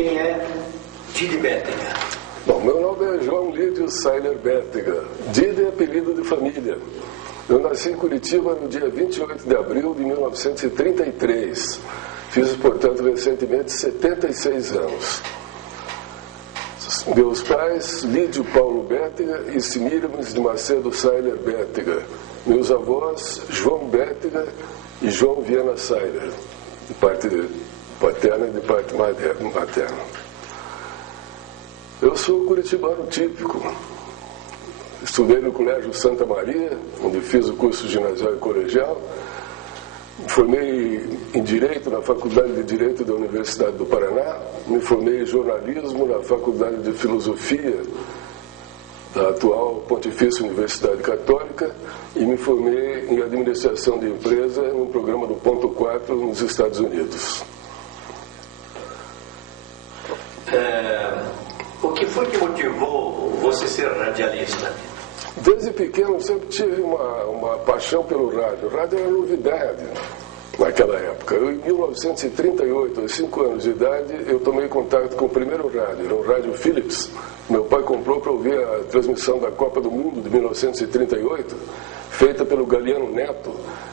Quem é Didi Bétega? Bom, meu nome é João Lídio Sailer Bétega. Didi é apelido de família. Eu nasci em Curitiba no dia 28 de abril de 1933. Fiz, portanto, recentemente 76 anos. Meus pais, Lídio Paulo Bétega e Semiramis de Macedo Sailer Bétega. Meus avós, João Bétega e João Viana Sailer, de parte paterna e de parte materna. Eu sou curitibano típico. Estudei no Colégio Santa Maria, onde fiz o curso ginasial e colegial. Me formei em Direito na Faculdade de Direito da Universidade do Paraná. Me formei em Jornalismo na Faculdade de Filosofia da atual Pontifícia Universidade Católica e me formei em Administração de Empresa no programa do Ponto 4 nos Estados Unidos. O que foi que motivou você ser radialista? Desde pequeno eu sempre tive uma paixão pelo rádio. O rádio era novidade naquela época. Em 1938, aos 5 anos de idade, eu tomei contato com o primeiro rádio. Era um rádio Philips. Meu pai comprou para ouvir a transmissão da Copa do Mundo de 1938, feita pelo Galiano Neto,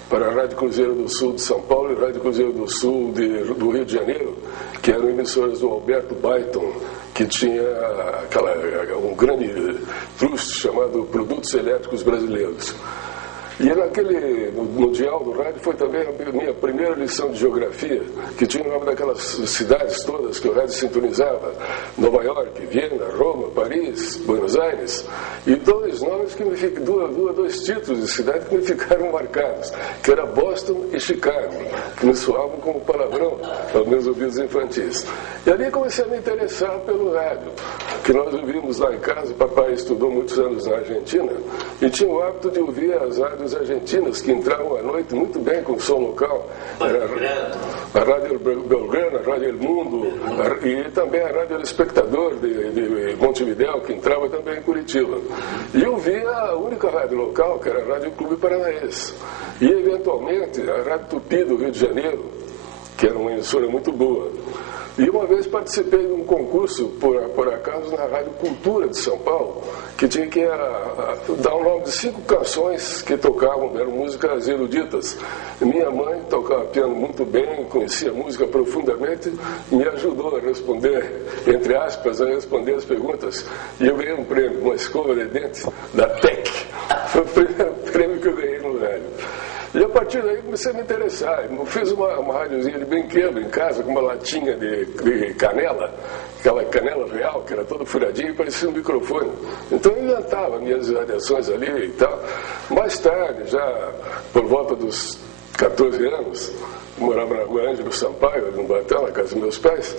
para a Rádio Cruzeiro do Sul de São Paulo e a Rádio Cruzeiro do Sul do Rio de Janeiro, que eram emissoras do Alberto Baiton, que tinha um grande trust chamado Produtos Elétricos Brasileiros. E no dial do rádio foi também a minha primeira lição de geografia, que tinha o nome daquelas cidades todas que o rádio sintonizava: Nova York, Viena, Roma, Paris, Buenos Aires, e dois nomes que dois títulos de cidade que me ficaram marcados, que era Boston e Chicago, que me soavam como palavrão aos meus ouvidos infantis. E ali comecei a me interessar pelo rádio, que nós ouvimos lá em casa. O papai estudou muitos anos na Argentina e tinha o hábito de ouvir as rádios argentinas que entravam à noite muito bem com o som local. Era a Rádio Belgrano, a Rádio El Mundo e também a Rádio El Espectador de Montevidéu, que entrava também em Curitiba. E eu via a única rádio local, que era a Rádio Clube Paranaense. E, eventualmente, a Rádio Tupi do Rio de Janeiro, que era uma emissora muito boa. E uma vez participei de um concurso, por acaso, na Rádio Cultura de São Paulo, que tinha que dar o nome de 5 canções que tocavam, eram músicas eruditas. E minha mãe tocava piano muito bem, conhecia a música profundamente, me ajudou a responder, entre aspas, a responder as perguntas. E eu ganhei um prêmio, uma escova de dente da TEC. Foi o primeiro prêmio que eu ganhei no rádio. E a partir daí comecei a me interessar. Eu fiz uma rádiozinha de brinquedo em casa, com uma latinha de canela, aquela canela real, que era toda furadinha e parecia um microfone. Então eu inventava minhas radiações ali e tal. Mais tarde, já por volta dos 14 anos, eu morava na Rua Ângelo Sampaio, no Batão, na casa dos meus pais,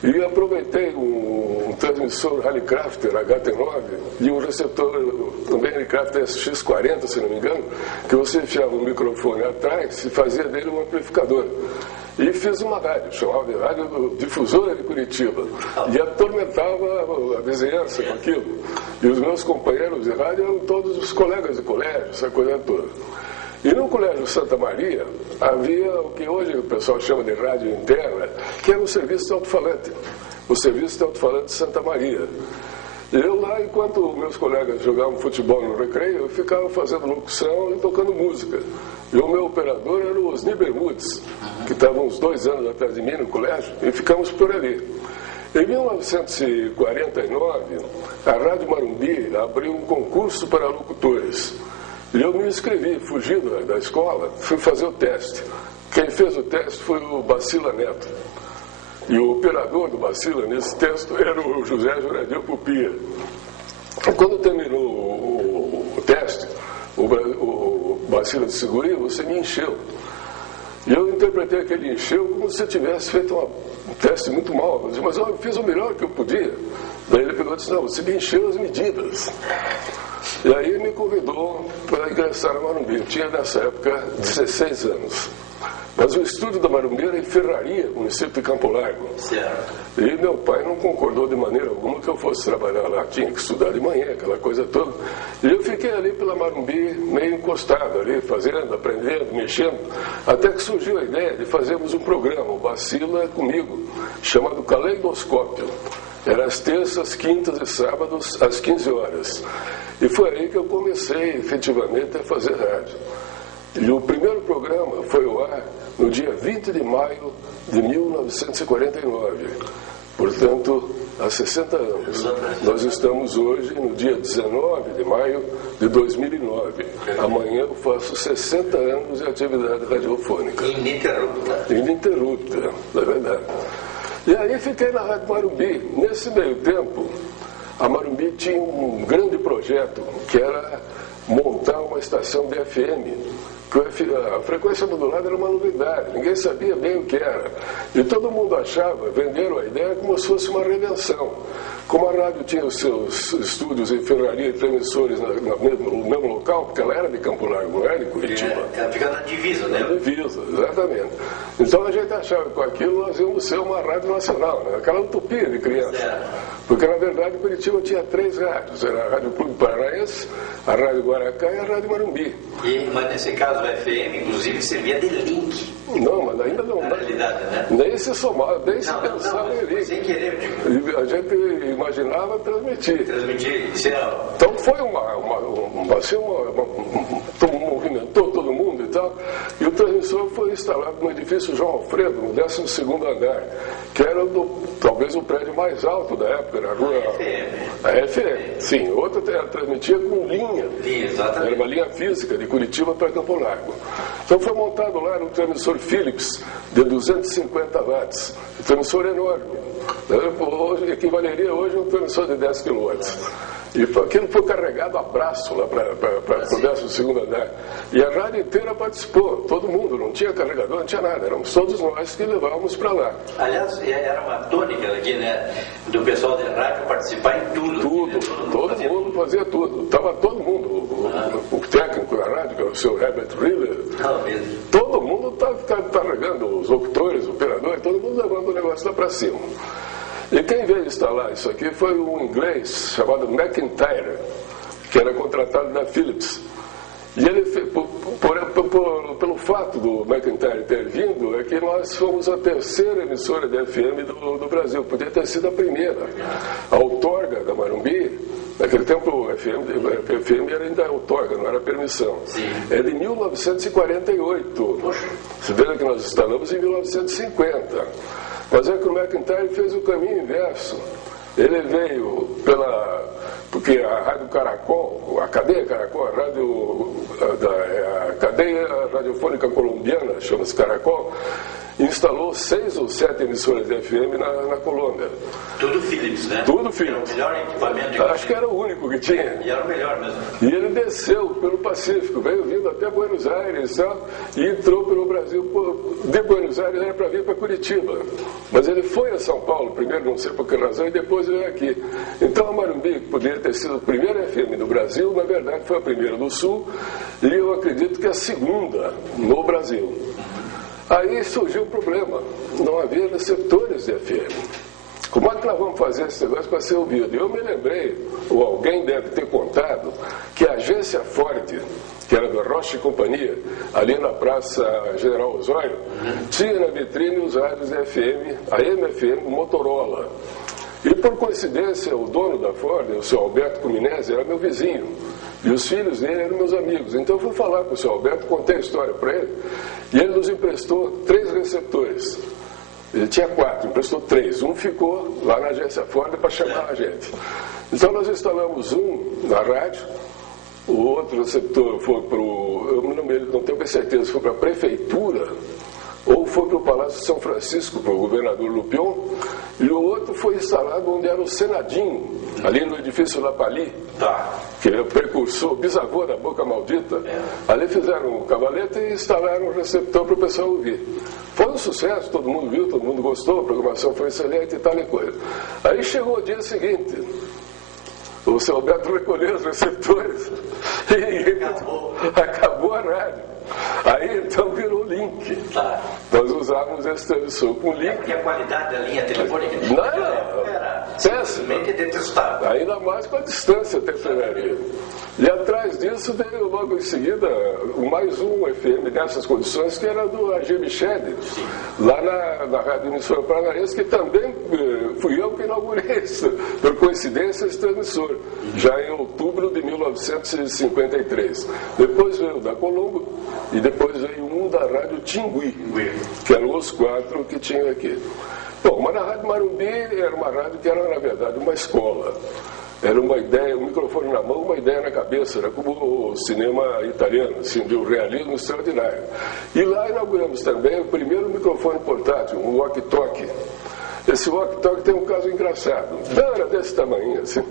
e aproveitei um transmissor Hallicrafter HT9 e um receptor também Hallicrafter SX40, se não me engano, que você enfiava o microfone atrás e fazia dele um amplificador. E fiz uma rádio, chamava de Rádio Difusora de Curitiba, e atormentava a vizinhança com aquilo. E os meus companheiros de rádio eram todos os colegas de colégio, essa coisa toda. E no Colégio Santa Maria havia o que hoje o pessoal chama de rádio interna, que era o serviço de alto-falante, o serviço de alto-falante de Santa Maria. E eu lá, enquanto meus colegas jogavam futebol no recreio, eu ficava fazendo locução e tocando música. E o meu operador era o Osni Bermudes, que estava uns 2 anos atrás de mim no colégio, e ficamos por ali. Em 1949, a Rádio Marumbi abriu um concurso para locutores. E eu me inscrevi, fugi da escola, fui fazer o teste. Quem fez o teste foi o Bacila Neto. E o operador do Bacila nesse teste era o José Juradir Pupia. Quando terminou o teste, o Bacila disse: "Guri, você me encheu." E eu interpretei aquele encheu como se eu tivesse feito um teste muito mal. Eu disse: "Mas eu fiz o melhor que eu podia." Daí ele pegou e disse: "Não, você me encheu as medidas." E aí me convidou para ingressar no Marumbi. Eu tinha nessa época 16 anos. Mas o estúdio da Marumbi era em Ferraria, município de Campo Largo. Certo. E meu pai não concordou de maneira alguma que eu fosse trabalhar lá. Tinha que estudar de manhã, aquela coisa toda. E eu fiquei ali pela Marumbi, meio encostado ali, fazendo, aprendendo, mexendo, até que surgiu a ideia de fazermos um programa, o Bacila comigo, chamado Caleidoscópio. Era às terças, quintas e sábados, às 15 horas. E foi aí que eu comecei, efetivamente, a fazer rádio. E o primeiro programa foi ao ar no dia 20 de maio de 1949. Portanto, há 60 anos. Nós estamos hoje no dia 19 de maio de 2009. Amanhã eu faço 60 anos de atividade radiofônica. Ininterrupta. Ininterrupta, é verdade. E aí fiquei na Rádio Marumbi. Nesse meio tempo, a Marumbi tinha um grande projeto, que era montar uma estação de FM. A frequência modulada era uma novidade, ninguém sabia bem o que era. E todo mundo achava, venderam a ideia como se fosse uma redenção. Como a rádio tinha os seus estúdios em Ferraria e transmissores no mesmo local, porque ela era de Campo Largo, não era de Curitiba. Ela fica na divisa, né? Na divisa, exatamente. Então a gente achava que com aquilo nós íamos ser uma rádio nacional, né? Aquela utopia de criança. Porque na verdade Curitiba tinha 3 rádios, era a Rádio Clube Paranaense, a Rádio Guaracá e a Rádio Marumbi. Mas nesse caso o FM, inclusive, servia de link. Não, mas ainda não. Na realidade, né? Nem se somava, nem se pensava em link. Sem querer, digo. A gente imaginava transmitir. Transmitir. Então foi movimentou todo mundo e tal. E o transmissor foi instalado no edifício João Alfredo, no 12º andar, que era talvez o prédio mais alto da época, era a rua... A FM, sim. Outra transmitia com linha. Exatamente. Era uma linha física de Curitiba para Campo Largo. Então foi montado lá um transmissor Philips de 250 watts. Um transmissor enorme. Hoje, equivaleria hoje a um transmissor de 10 kW. E aquilo foi carregado a braço lá para o 12º andar. E a rádio inteira participou, todo mundo, não tinha carregador, não tinha nada, éramos todos nós que levávamos para lá. Aliás, era uma tônica aqui, né, do pessoal de rádio participar em tudo. Tudo, todo mundo fazia tudo. Estava todo mundo, o técnico da rádio, que é o seu Herbert Riller, todo mundo estava carregando, os locutores, os operadores, todo mundo levando o negócio lá para cima. E quem veio instalar isso aqui foi um inglês chamado McIntyre, que era contratado da Philips. E ele, pelo fato do McIntyre ter vindo, é que nós fomos a terceira emissora de FM do Brasil. Podia ter sido a primeira. A outorga da Marumbi, naquele tempo o FM era ainda outorga, não era permissão. É de 1948. Você vê que nós instalamos em 1950. Mas é que o McIntyre fez o caminho inverso. Ele veio porque a Rádio Caracol, a cadeia Caracol, a cadeia radiofônica colombiana, chama-se Caracol, instalou 6 ou 7 emissoras de FM na Colômbia. Tudo Philips, né? Tudo Philips. Era o melhor equipamento. Acho que era o único que tinha. E era o melhor mesmo. E ele desceu pelo Pacífico, veio vindo até Buenos Aires, sabe? E entrou pelo Brasil. De Buenos Aires era para vir para Curitiba. Mas ele foi a São Paulo, primeiro, não sei por que razão, e depois veio aqui. Então a Marumbi, que poderia ter sido a primeira FM do Brasil, na verdade foi a primeira do Sul, e eu acredito que a segunda no Brasil. Aí surgiu um problema, não havia receptores de FM. Como é que nós vamos fazer esse negócio para ser ouvido? Eu me lembrei, ou alguém deve ter contado, que a agência Ford, que era da Rocha e Companhia, ali na Praça General Osório, tinha na vitrine os rádios de FM, a MFM Motorola. E por coincidência, o dono da Ford, o seu Alberto Cuminese, era meu vizinho. E os filhos dele eram meus amigos. Então eu fui falar com o seu Alberto, contei a história para ele, e ele nos emprestou 3 receptores. Ele tinha 4, emprestou 3. Um ficou lá na agência Ford para chamar a gente. Então nós instalamos um na rádio, o outro receptor foi para eu não tenho certeza se foi para a prefeitura ou foi para o Palácio de São Francisco, para o governador Lupion, e o outro foi instalado onde era o Senadinho, ali no edifício La Pali, que é o precursor, bisavô da Boca Maldita. Ali fizeram um cavalete e instalaram um receptor para o pessoal ouvir. Foi um sucesso, todo mundo viu, todo mundo gostou, a programação foi excelente e tal e coisa. Aí chegou o dia seguinte, o seu Alberto recolheu os receptores e acabou a rádio. Aí então virou link. link. Tá. Nós usávamos esse transmissor com link. Porque a qualidade da linha telefônica Não, era simplesmente detestável. Ainda mais com a distância até Ferraria. E atrás disso veio logo em seguida mais um FM nessas condições, que era do AG Michele, lá na Rádio Emissora Paranaense, que também fui eu que inaugurei isso, por coincidência, esse transmissor, já em outubro de 1953. Depois veio o da Colombo e depois veio um da Rádio Tingui, que eram os 4 que tinham aqui. Bom, mas a Rádio Marumbi era uma rádio que era, na verdade, uma escola. Era uma ideia, um microfone na mão, uma ideia na cabeça, era como o cinema italiano, assim, de um realismo extraordinário. E lá inauguramos também o primeiro microfone portátil, um walkie-talkie. Esse walkie-talkie tem um caso engraçado. Não era desse tamanho, assim.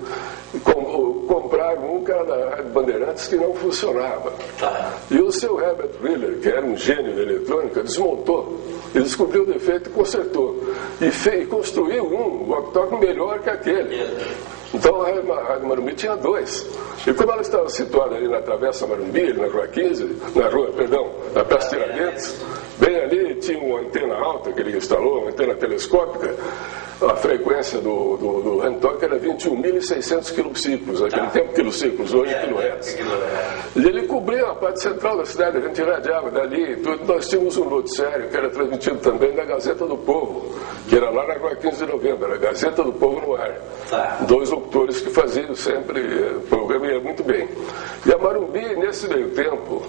Compraram um que era da Rádio Bandeirantes que não funcionava. E o seu Herbert Wheeler, que era um gênio da eletrônica, desmontou. Ele descobriu o defeito e consertou. E construiu um walkie-talkie melhor que aquele. Então a Rádio Marumbi tinha 2. E como ela estava situada ali na Travessa Marumbi, na Rua 15, na Praça Tiradentes, bem ali tinha uma antena alta que ele instalou, uma antena telescópica. A frequência do handtalk era 21.600 quilociclos, naquele tempo quilociclos, hoje quilohertz. E ele cobria a parte central da cidade, a gente irradiava dali. Nós tínhamos um noticiário que era transmitido também da Gazeta do Povo, que era lá na Rua 15 de Novembro, era a Gazeta do Povo no ar. 2 locutores que faziam sempre o programa, ia muito bem. E a Marumbi, nesse meio tempo,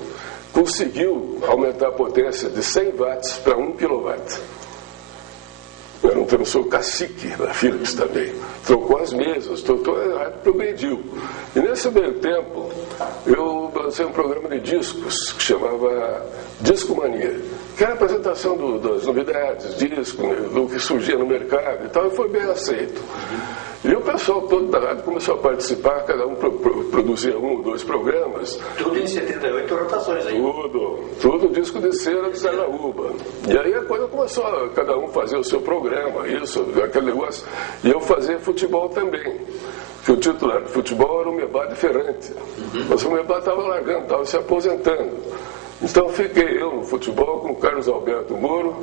conseguiu aumentar a potência de 100 watts para 1 kW. Era um transmissor cacique da Philips também. Trocou as mesas, trocou a rádio, progrediu. E nesse meio tempo, eu lancei um programa de discos que chamava Disco Mania, que era a apresentação das novidades, disco, do que surgia no mercado e tal, e foi bem aceito. E o pessoal todo da rádio começou a participar, cada um produzia 1 ou 2 programas. Tudo em 78 rotações aí. Tudo disco de cera de Saraúba. E aí a coisa começou a cada um fazer o seu programa, isso, aquele negócio. E eu fazia futebol também. Que o titular de futebol era o Mebá de Ferrante. Mas o Mebá estava largando, estava se aposentando. Então fiquei eu no futebol com o Carlos Alberto Moro,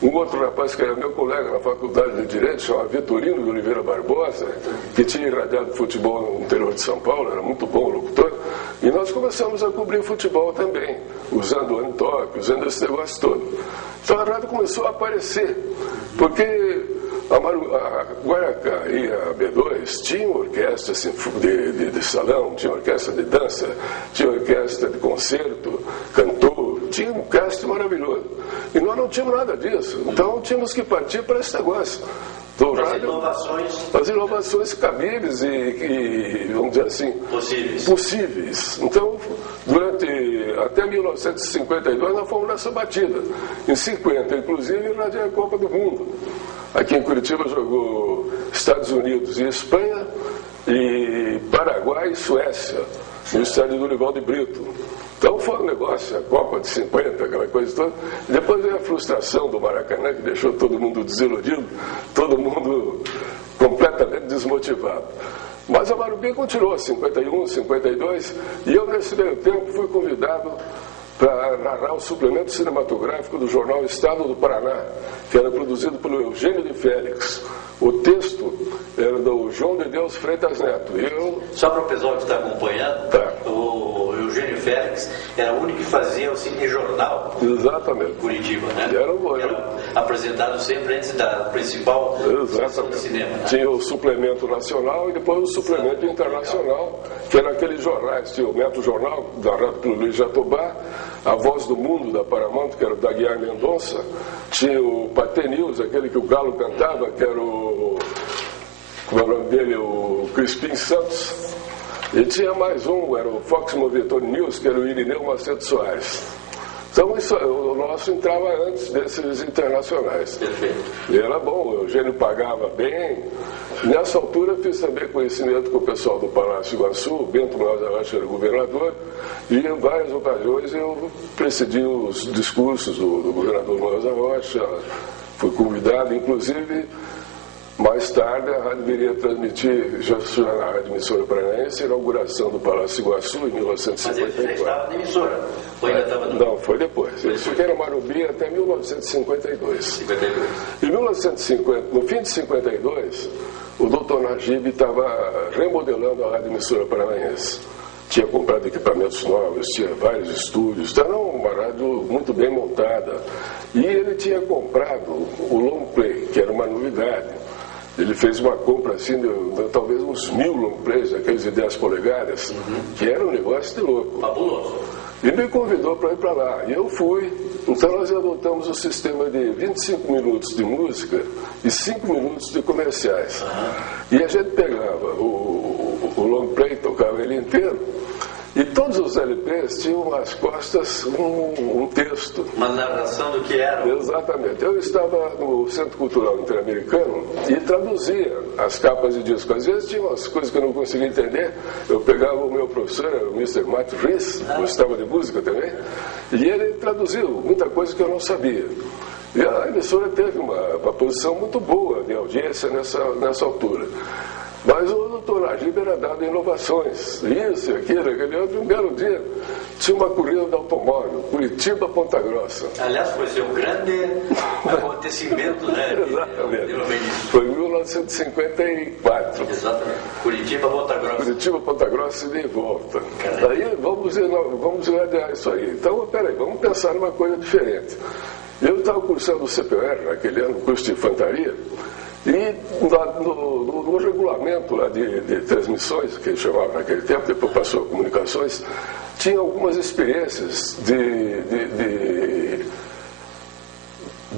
um outro rapaz que era meu colega na faculdade de Direito, chamado Vitorino de Oliveira Barbosa, que tinha irradiado futebol no interior de São Paulo, era muito bom locutor, e nós começamos a cobrir futebol também, usando o handtalk, usando esse negócio todo. Então a rádio começou a aparecer, porque a Guaracá e a B2 tinham orquestra de salão, tinha orquestra de dança, tinha orquestra de concerto, cantor, tinha um cast maravilhoso. E nós não tínhamos nada disso. Então tínhamos que partir para esse negócio. As inovações cabíveis e, vamos dizer assim, possíveis. Então, até 1952 nós fomos nessa batida. Em 50, inclusive, irradiei a Copa do Mundo. Aqui em Curitiba jogou Estados Unidos e Espanha, e Paraguai e Suécia, no estádio do Nivaldo de Brito. Então foi um negócio, a Copa de 50, aquela coisa toda. Depois veio a frustração do Maracanã, que deixou todo mundo desiludido, todo mundo completamente desmotivado. Mas a Marumbi continuou, 51, 52, e eu nesse meio tempo fui convidado para narrar o suplemento cinematográfico do jornal Estado do Paraná, que era produzido pelo Eugênio de Félix. O texto era do João de Deus Freitas Neto. Só para o pessoal que está acompanhando, o Eugênio Félix era o único que fazia o cinejornal. Exatamente. Curitiba, né? Era apresentado sempre antes da principal sessão de cinema. Né? Tinha o suplemento nacional e depois o suplemento internacional, que eram aqueles jornais. Tinha o Metro Jornal, narrado pelo Luiz Jatobá, A Voz do Mundo, da Paramount, que era o Daguiar Mendonça. Tinha o Patê News, aquele que o Galo cantava, que era como é o nome dele, o Crispim Santos. E tinha mais um, era o Fox Movitor News, que era o Irineu Macedo Soares. Então o nosso entrava antes desses internacionais. Perfeito. E era bom, o Eugênio pagava bem. Nessa altura eu fiz também conhecimento com o pessoal do Palácio Iguaçu, o Bento Manoel Rocha era governador, e em várias ocasiões eu precedi os discursos do governador Manoel Rocha, fui convidado, inclusive Mais tarde, a rádio viria transmitir, já na Rádio Emissora Paranaense, a inauguração do Palácio Iguaçu em 1954. Mas ele já estava na emissora? Ou ainda estava no... Não, foi depois. Eu fiquei na Marumbi até 1952. Em 1950, no fim de 52, o Dr. Najib estava remodelando a Rádio Emissora Paranaense. Tinha comprado equipamentos novos, tinha vários estúdios, era uma rádio muito bem montada. E ele tinha comprado o long play, que era uma novidade. Ele fez uma compra assim de talvez uns 1000 long plays, aqueles de 10 polegadas, que era um negócio de louco. Fabuloso. E me convidou para ir para lá. E eu fui. Então nós adotamos o sistema de 25 minutos de música e 5 minutos de comerciais. E a gente pegava o long play, tocava ele inteiro, e todos os LPs tinham nas costas um texto. Uma narração do que era. Exatamente. Eu estava no Centro Cultural Interamericano e traduzia as capas de disco. Às vezes tinha umas coisas que eu não conseguia entender. Eu pegava o meu professor, o Mr. Matt Rees, gostava de música também, e ele traduziu muita coisa que eu não sabia. E a emissora teve uma posição muito boa de audiência nessa altura. Mas o Dr. Najib era dado inovações, isso, aquilo, aquele outro. Um belo dia tinha uma corrida de automóvel, Curitiba-Ponta Grossa. Aliás, foi seu grande acontecimento, né? Exatamente. Foi em 1954. Exatamente. Curitiba-Ponta Grossa. Curitiba-Ponta Grossa e de volta. Aí vamos irradiar isso aí. Então, peraí, vamos pensar numa coisa diferente. Eu estava cursando o CPR naquele ano, curso de infantaria. E no regulamento lá de transmissões, que chamava naquele tempo, depois passou a comunicações, tinha algumas experiências de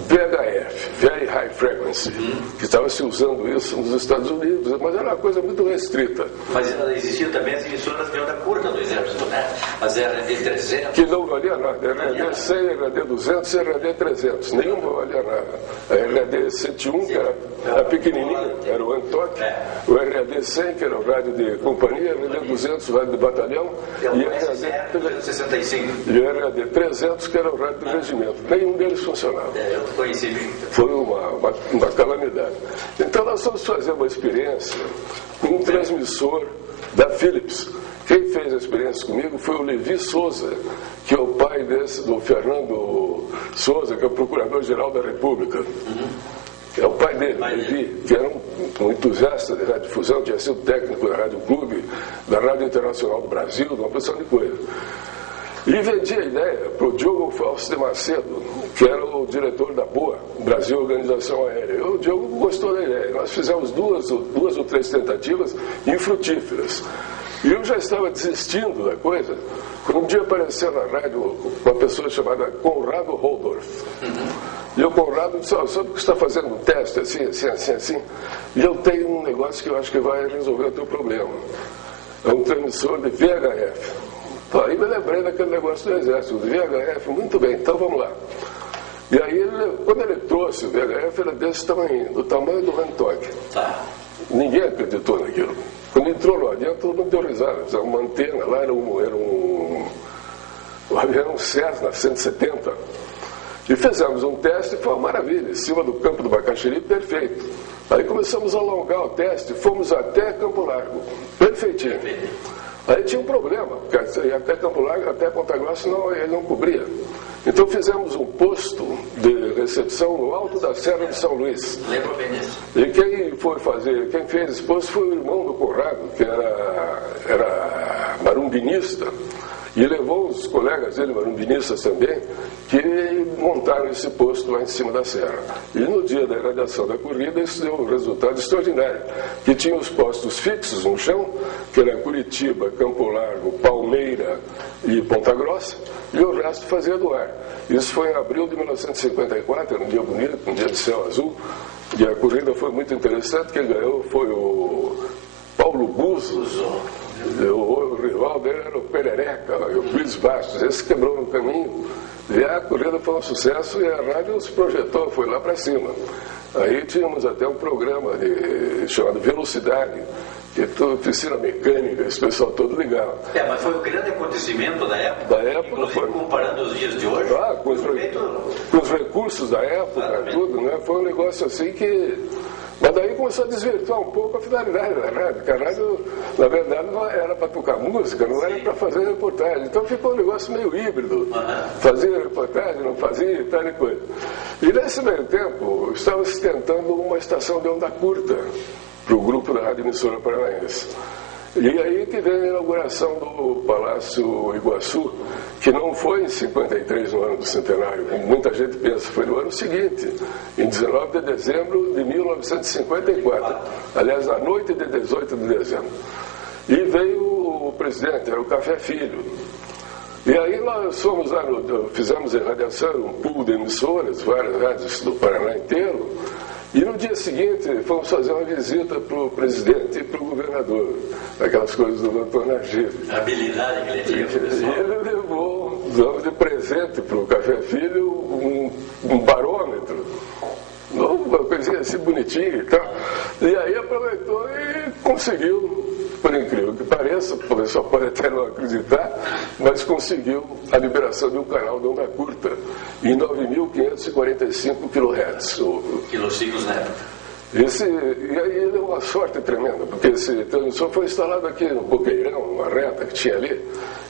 VHF, Very High Frequency, que estava se usando isso nos Estados Unidos, mas era uma coisa muito restrita. Mas existiam também as emissoras de onda curta do Exército, né? As RD300. Que não valia nada. RD100, RD200 e RD300. Nenhuma valia nada. A RD101, que era pequenininha, era o Antoc. O RD100, que era o rádio de companhia, RD200, o rádio de batalhão. E o RD300, que era o rádio de regimento. Nenhum deles funcionava. Foi uma calamidade. Então nós vamos fazer uma experiência com um transmissor da Philips. Quem fez a experiência comigo foi o Levi Souza, que é o pai do Fernando Souza, que é o Procurador-Geral da República. É o pai dele, Levi, que era um entusiasta de radiodifusão, tinha sido técnico da Rádio Clube, da Rádio Internacional do Brasil, de uma porção de coisa. E vendi a ideia para o Diogo Fausto de Macedo, que era o diretor da BOA, Brasil Organização Aérea. O Diogo gostou da ideia. Nós fizemos duas ou três tentativas infrutíferas. E eu já estava desistindo da coisa, quando um dia apareceu na rádio uma pessoa chamada Conrado Holdorf. E o Conrado disse, sabe que você está fazendo um teste assim, e eu tenho um negócio que eu acho que vai resolver o teu problema. É um transmissor de VHF. Aí me lembrei daquele negócio do Exército, do VHF, muito bem, então vamos lá. E aí, quando ele trouxe o VHF, era desse tamanho, do tamanho do Rantoc. Ninguém acreditou naquilo. Quando entrou lá dentro, todo mundo deu risada. Uma antena lá, era um Cessna 170. E fizemos um teste e foi uma maravilha, em cima do campo do Bacaxiri, perfeito. Aí começamos a alongar o teste, fomos até Campo Largo, perfeitinho. Aí tinha um problema, porque até Campo Largo, até Ponta Grossa, ele não cobria. Então fizemos um posto de recepção no alto da Serra de São Luís. Lembro bem disso. E quem fez esse posto foi o irmão do Conrado, que era marumbinista, e levou os colegas dele, marumbinistas também, que montaram esse posto lá em cima da serra. E no dia da irradiação da corrida, isso deu um resultado extraordinário, que tinha os postos fixos no chão, que era Curitiba, Campo Largo, Palmeira e Ponta Grossa, e o resto fazia do ar. Isso foi em abril de 1954, era um dia bonito, um dia de céu azul, e a corrida foi muito interessante. Quem ganhou foi o Paulo Buzzo. O rival dele era o Perereca, o Luiz Bastos. Esse quebrou no caminho. E a corrida foi um sucesso e a rádio se projetou, foi lá para cima. Aí tínhamos até um programa chamado Velocidade, que toda oficina mecânica, esse pessoal todo ligava. Mas foi um grande acontecimento da época. Inclusive, comparando os dias de hoje. Com os recursos da época, tudo, né? Foi um negócio assim que Mas daí começou a desvirtuar um pouco a finalidade da rádio, porque a rádio, na verdade, não era para tocar música, não era para fazer reportagem. Então ficou um negócio meio híbrido. Fazia reportagem, não fazia e tal e coisa. E nesse meio tempo, estava se tentando uma estação de onda curta para o grupo da Rádio Emissora Paranaense. E aí que veio a inauguração do Palácio Iguaçu, que não foi em 53, no ano do centenário, como muita gente pensa, foi no ano seguinte, em 19 de dezembro de 1954. Aliás, na noite de 18 de dezembro. E veio o presidente, era o Café Filho. E aí nós fomos lá, fizemos em radiação, um pool de emissoras, várias rádios do Paraná inteiro. E no dia seguinte, fomos fazer uma visita para o presidente e para o governador, aquelas coisas do doutor Najib. A habilidade que ele tinha, professor. E ele levou, de presente para o Café Filho, um barômetro, uma coisinha assim bonitinha e tal. E aí aproveitou e conseguiu, por incrível que pareça, o pessoal pode até não acreditar, mas conseguiu a liberação de um canal de onda curta em 9.545 kHz. Quilociclos na época. E aí deu uma sorte tremenda, porque esse transmissor foi instalado aqui no Boqueirão, numa reta que tinha ali,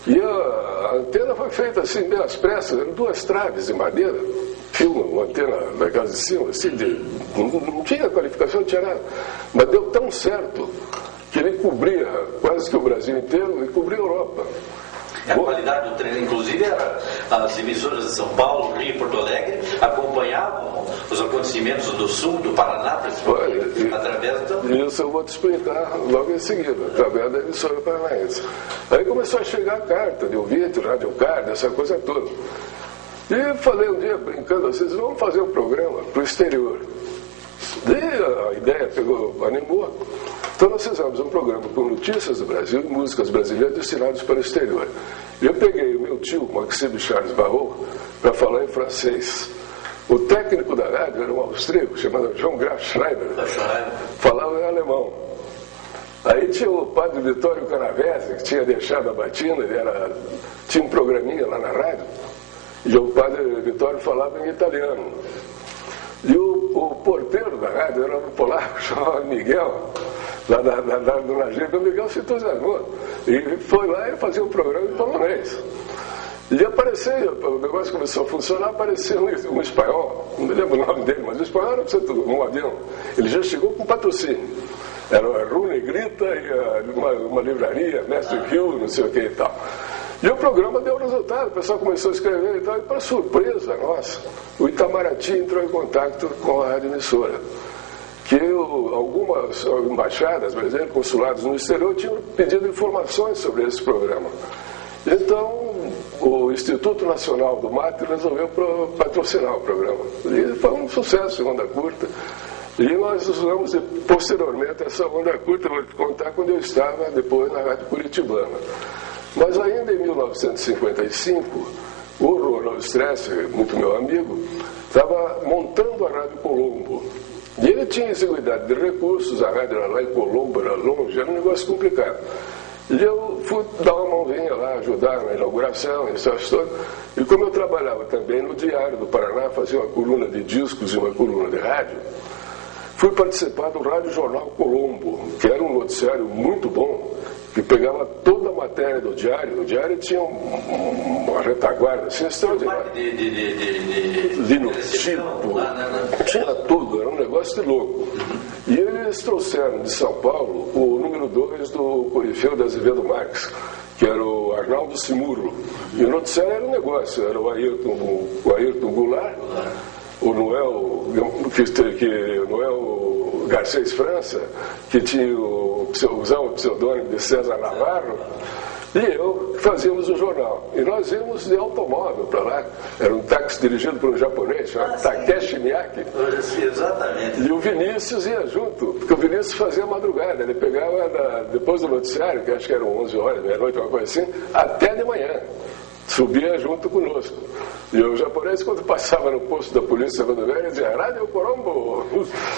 e a antena foi feita assim, bem às pressas, eram 2 traves de madeira, uma antena da casa de cima, assim, não tinha qualificação, não tinha nada, mas deu tão certo que ele cobria quase que o Brasil inteiro e cobria a Europa. A qualidade do treino, inclusive, era as emissoras de São Paulo, Rio e Porto Alegre acompanhavam os acontecimentos do sul, do Paraná, principalmente, através do... Isso eu vou te explicar logo em seguida, através da emissora paranaense. Aí começou a chegar a carta de ouvinte, radiocarta, essa coisa toda. E falei um dia, brincando, vocês vão fazer um programa para o exterior. Daí a ideia animou. Então nós fizemos um programa com notícias do Brasil e músicas brasileiras destinadas para o exterior. Eu peguei o meu tio, Maxime Charles Barrault, para falar em francês. O técnico da rádio era um austríaco chamado João Graf Schreiber, falava em alemão. Aí tinha o padre Vitório Canavese, que tinha deixado a batina, tinha um programinha lá na rádio, e o padre Vitório falava em italiano. E o porteiro da rádio era um polaco, chamado Miguel, lá do Najib. O Miguel se entusiasmou e foi lá e fazia um programa em polonês. E apareceu, o negócio começou a funcionar, apareceu um espanhol, não me lembro o nome dele, mas o espanhol era um avião. Ele já chegou com patrocínio. Era a Rune Grita e uma livraria, Mestre Rio, não sei o que e tal. E o programa deu resultado, o pessoal começou a escrever e tal, e para surpresa nossa, o Itamaraty entrou em contato com a rádio emissora. Que algumas embaixadas brasileiras, consulados no exterior, tinham pedido informações sobre esse programa. Então, o Instituto Nacional do Mate resolveu patrocinar o programa. E foi um sucesso em onda curta. E nós usamos posteriormente essa onda curta, vou te contar, quando eu estava depois na Rádio Curitibana. Mas ainda em 1955, o Ronald Stresser, muito meu amigo, estava montando a Rádio Colombo. E ele tinha exiguidade de recursos, a rádio era lá em Colombo, era longe, era um negócio complicado. E eu fui dar uma mãozinha lá, ajudar na inauguração, essa história. E como eu trabalhava também no Diário do Paraná, fazia uma coluna de discos e uma coluna de rádio, fui participar do Rádio Jornal Colombo, que era um noticiário muito bom, que pegava toda a matéria do Diário. O Diário tinha uma retaguarda assim, extraordinária. De notícia, tinha tudo, era um negócio de louco. E eles trouxeram de São Paulo o número 2 do Corifeu da Azevedo Marques, que era o Arnaldo Simurro. E o noticiário era um negócio, era o Ayrton Goulart, o Noel Garcês França, que tinha usava o pseudônimo de César Navarro, e eu fazíamos o jornal. E nós íamos de automóvel para lá. Era um táxi dirigido por um japonês chamado Takeshi Miyake. Exatamente. E o Vinícius ia junto, porque o Vinícius fazia madrugada. Ele pegava depois do noticiário, que acho que eram 11 horas, meia-noite, uma coisa assim, até de manhã. Subia junto conosco. E o japonês, quando passava no posto da polícia rodoviária, dizia: Rádio Colombo.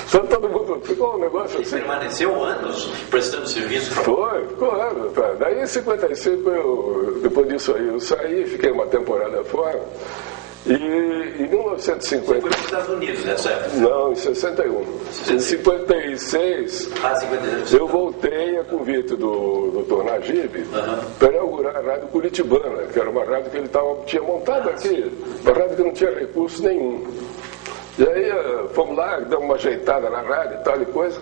Só todo mundo. Ficou um negócio assim. Permaneceu anos prestando serviço para... Ficou anos. Tá. Daí em 55, depois disso aí, eu saí, fiquei uma temporada fora. E em 1950... Você foi para os Estados Unidos nessa época? Não, em 61. Em 56, eu voltei a convite do Dr. Najib para inaugurar a Rádio Curitibana, que era uma rádio que ele tinha montado aqui, uma rádio que não tinha recurso nenhum. E aí fomos lá, damos uma ajeitada na rádio e tal e coisa,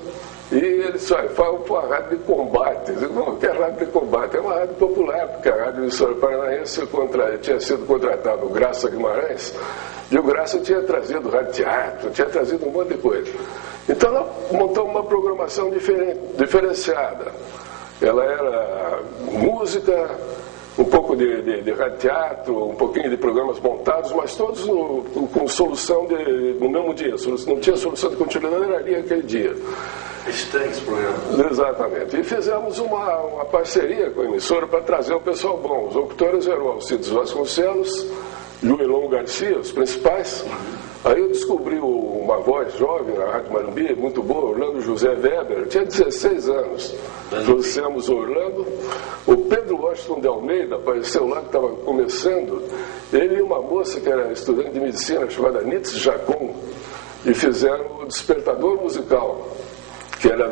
e ele disse, olha, foi uma rádio de combate. Eu disse, não, que é rádio de combate? É uma rádio popular, porque a Rádio Emissora Paranaense tinha sido contratado o Graça Guimarães, e o Graça tinha trazido rádio teatro, tinha trazido um monte de coisa. Então nós montamos uma programação diferenciada. Ela era música, um pouco de rádio teatro, um pouquinho de programas montados, mas todos com solução no mesmo dia. Não tinha solução de continuidade, era ali aquele dia. Estranho esse programa. Exatamente. E fizemos uma parceria com a emissora para trazer o pessoal bom. Os locutores eram o Alcides Vasconcelos e o Elon Garcia, os principais. Aí eu descobri uma voz jovem na Rádio Marumbi, muito boa, Orlando José Weber. Eu tinha 16 anos. Trouxemos o Orlando. O Pedro Washington de Almeida apareceu lá, que estava começando. Ele e uma moça que era estudante de medicina, chamada Nitz Jacon, e fizeram o Despertador Musical, que era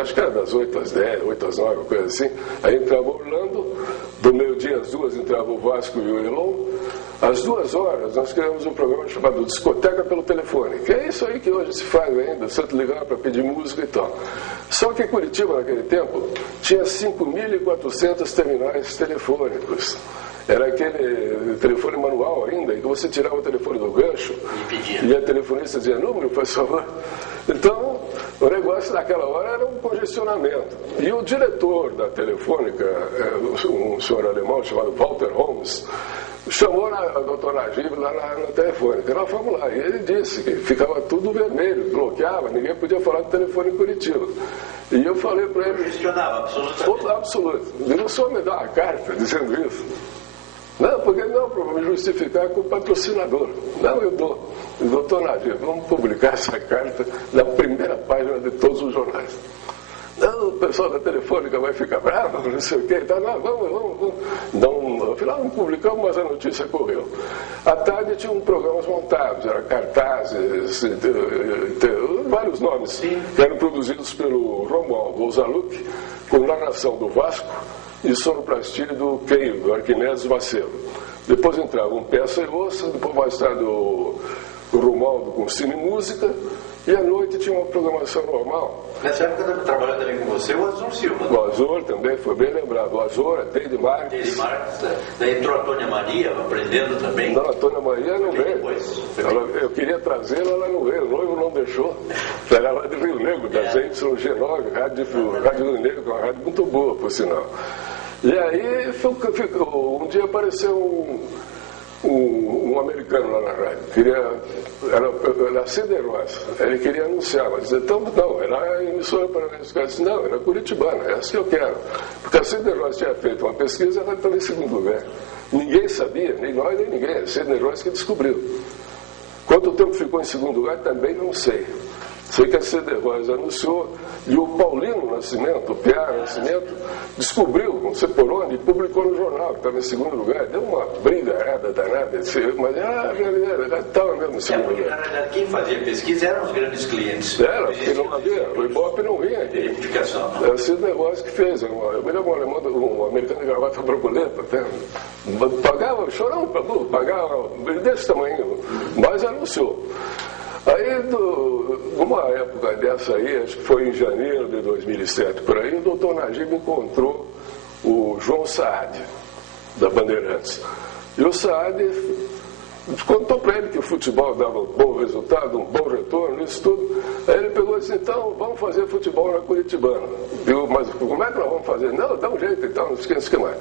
acho que era das 8 às 10, 8 às 9, coisa assim. Aí entrava o Orlando, do meio-dia às 2 entrava o Vasco e o Elon. Às 2 horas nós criamos um programa chamado Discoteca pelo Telefone, que é isso aí que hoje se faz ainda, você ligar para pedir música e tal. Só que Curitiba, naquele tempo, tinha 5.400 terminais telefônicos. Era aquele telefone manual ainda, em que você tirava o telefone do gancho e a telefonista dizia, número, por favor. Então, o negócio naquela hora era um congestionamento. E o diretor da Telefônica, um senhor alemão chamado Walter Holmes, chamou a doutora Najib lá na Telefônica. Nós fomos lá e ele disse que ficava tudo vermelho, bloqueava, ninguém podia falar do telefone em Curitiba. E eu falei para ele... Questionava, absolutamente. Absoluto. Ele só me dá uma carta dizendo isso. Não, porque não, para me justificar com o patrocinador. Não, eu dou. Doutor Najib, vamos publicar essa carta na primeira página de todos os jornais. Não, o pessoal da Telefônica vai ficar bravo, não sei o quê. Tá, não, vamos. Não, afinal, não publicamos, mas a notícia correu. À tarde tinha programas montados, era cartazes, vários nomes, sim, que eram produzidos pelo Romualdo Ozaluc, com narração do Vasco e sonoplastia do Keio, do Arquimedes Macedo. Depois entrava um Peça e Ouça, depois mais tarde o Romualdo com Cine e Música, e à noite tinha uma programação normal. Nessa época trabalhou também com você o Azul Silva. O Azul também, foi bem lembrado. O Azul, a Teide Marques. Teide Marques, daí entrou a Tônia Maria, aprendendo também. Não, a Tônia Maria não veio. Eu queria trazê-la, ela não veio, o noivo não deixou. Era lá de Rio Negro, da ZYG9, Rádio Rio Negro, que é uma rádio muito boa, por sinal. E aí, um dia apareceu um americano lá na rádio, era Ciderosa, ele queria anunciar, mas dizia, então, não, era a emissora paranaense, ele disse, não, era Curitibana, é essa que eu quero, porque a Ciderosa tinha feito uma pesquisa, ela estava em segundo lugar, ninguém sabia, nem nós nem ninguém, a Ciderosa que descobriu. Quanto tempo ficou em segundo lugar, também não sei. Sei que a Ciderosa anunciou, e o Paulino Nascimento, o Piara Nascimento, descobriu, não sei por onde, e publicou no jornal, que estava em segundo lugar. Deu uma briga danada, mas estava mesmo em segundo lugar. Na verdade, quem fazia pesquisa eram os grandes clientes. Era, porque não havia, o Ibope não vinha aqui. Identificação. É esse negócio que fez. Eu me lembro um americano de gravata borboleta, pagava, chorão, pagava desse tamanho, mas anunciou. Aí, numa época dessa aí, acho que foi em janeiro de 2007, por aí, o doutor Najib encontrou o João Saad, da Bandeirantes. E o Saad contou para ele que o futebol dava um bom resultado, um bom retorno, isso tudo. Aí ele pegou e disse, então, vamos fazer futebol na Curitibana. Eu, mas como é que nós vamos fazer? Não, dá um jeito então, não esquece o que mais.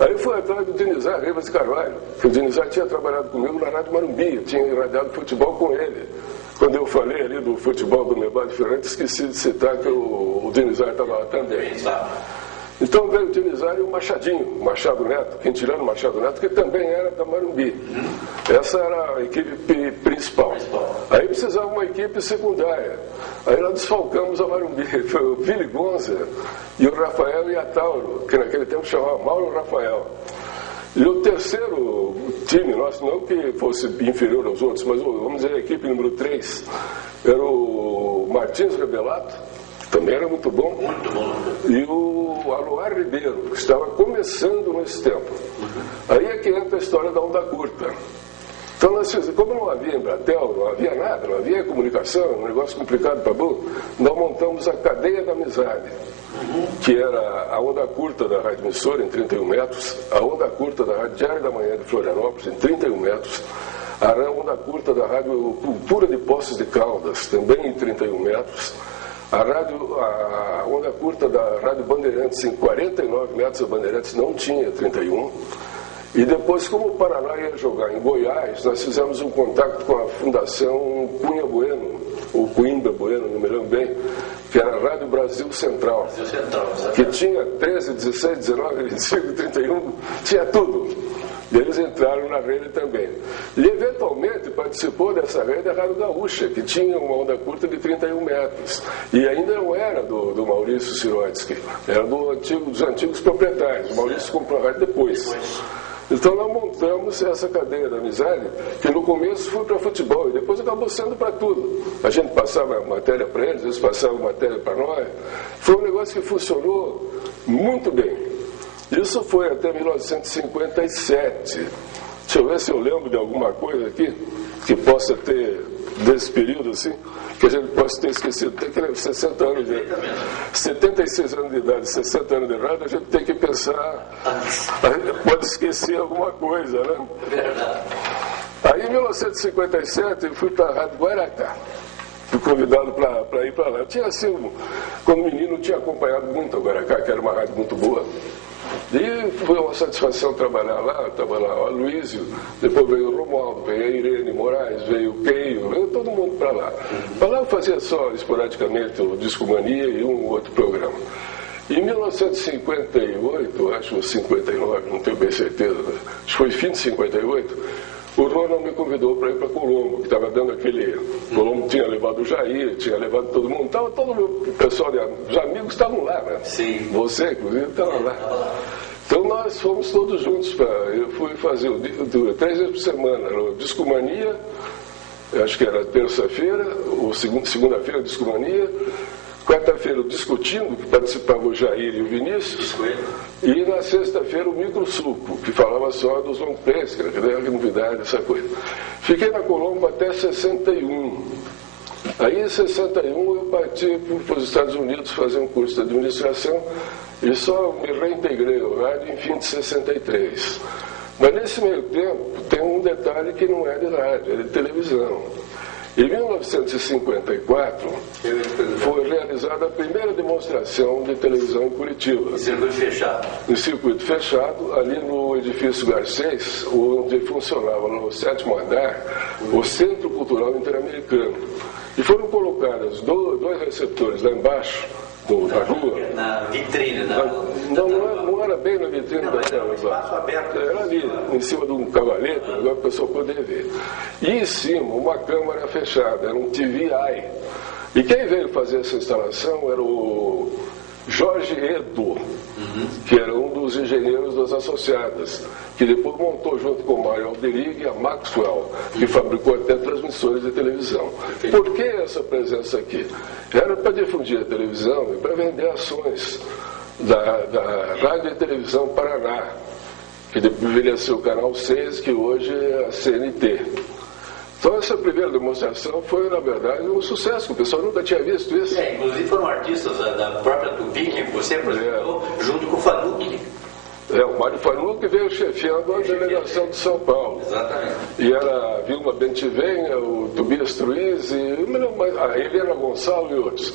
Aí fui atrás do Dinizar Rivas de Carvalho, que o Dinizar tinha trabalhado comigo na Rádio Marumbi, eu tinha irradiado futebol com ele. Quando eu falei ali do futebol do Nebado Fiorente, esqueci de citar que o Dinizar estava lá também. Então veio o Dinizar e o Machadinho, o Machado Neto, Quintiliano Machado Neto, que também era da Marumbi. Essa era a equipe principal. Aí precisava uma equipe secundária. Aí nós desfalcamos a Marumbi. Foi o Vili Gonza e o Rafael Iatauro, que naquele tempo chamava Mauro Rafael. E o terceiro time nosso, não que fosse inferior aos outros, mas vamos dizer a equipe número 3, era o Martins Rebelato, que também era muito bom, e o Aloar Ribeiro, que estava começando nesse tempo. Aí é que entra a história da onda curta. Então, como não havia Embratel, não havia nada, não havia comunicação, um negócio complicado para burro, nós montamos a Cadeia da Amizade, que era a onda curta da Rádio Emissora, em 31 metros, a onda curta da Rádio Diário da Manhã de Florianópolis, em 31 metros, a onda curta da Rádio Cultura de Poços de Caldas, também em 31 metros, a onda curta da Rádio Bandeirantes, em 49 metros, a Bandeirantes não tinha 31. E depois, como o Paraná ia jogar em Goiás, nós fizemos um contato com a Fundação Cunha Bueno, ou Coimbra Bueno, não me lembro bem, que era a Rádio Brasil Central, que tinha 13, 16, 19, 25, 31, tinha tudo. E eles entraram na rede também. E, eventualmente, participou dessa rede a Rádio Gaúcha, que tinha uma onda curta de 31 metros. E ainda não era do Maurício Sirotsky, era dos antigos proprietários. O Maurício comprou a rádio depois. Então nós montamos essa cadeia da amizade, que no começo foi para futebol e depois acabou sendo para tudo. A gente passava matéria para eles, eles passavam matéria para nós. Foi um negócio que funcionou muito bem. Isso foi até 1957. Deixa eu ver se eu lembro de alguma coisa aqui que possa ter desse período assim, que a gente possa ter esquecido. Tem que 60 anos de 76 anos de idade, 60 anos de rádio, a gente tem que pensar, pode esquecer alguma coisa, né? Aí em 1957 eu fui para a Rádio Guaracá. Fui convidado para ir para lá. Eu tinha assim, quando menino, eu tinha acompanhado muito a Guaracá, que era uma rádio muito boa. E foi uma satisfação trabalhar lá, estava lá o Aloysio, depois veio o Romualdo, veio a Irene Moraes, veio o Keio, veio todo mundo para lá. Para lá eu fazia só esporadicamente o Disco Mania e um outro programa. Em 1958, acho que 59, não tenho bem certeza, acho que foi fim de 58, o Ronald me convidou para ir para Colombo, que estava dando aquele... Colombo tinha levado o Jair, tinha levado todo mundo, estava todo o pessoal, os amigos estavam lá, né? Sim. Você, inclusive, estava lá. Então nós fomos todos juntos, eu fui fazer 3 vezes por semana, era o Disco Mania, acho que era terça-feira, ou segunda-feira, Disco Mania, quarta-feira, Discutindo, que participava o Jair e o Vinícius, e na sexta-feira o Microsuco, que falava só dos long plays, que era novidade, essa coisa. Fiquei na Colombo até 61. Aí em 61 eu parti para os Estados Unidos fazer um curso de administração e só me reintegrei ao rádio em fim de 63. Mas nesse meio tempo tem um detalhe que não é de rádio, é de televisão. Em 1954, foi realizada a primeira demonstração de televisão em Curitiba. Em circuito fechado. Em circuito fechado, ali no edifício Garcês, onde funcionava no 7º andar, o Centro Cultural Interamericano. E foram colocados 2 receptores lá embaixo, na rua. Na vitrine, Não era bem na vitrine da tela. Espaço aberto. Era ali, em cima de um cavalete, um lugar para o pessoal poder ver. E em cima, uma câmara fechada, era um TVI. E quem veio fazer essa instalação era o Jorge Edo, que era um dos engenheiros das associadas, que depois montou junto com o Mário Alderig a Maxwell, que fabricou até transmissores de televisão. Por que essa presença aqui? Era para difundir a televisão e para vender ações da Rádio e Televisão Paraná, que deveria ser o Canal 6, que hoje é a CNT. Então essa primeira demonstração foi, na verdade, um sucesso, que o pessoal nunca tinha visto isso. Inclusive foram artistas da própria Tupi que você apresentou, junto com o Fanucchi. O Mário Fanucchi veio chefiando a delegação de São Paulo. Exatamente. E era a Vilma Bentivenha, o Tobias Truiz, a Helena Gonçalo e outros.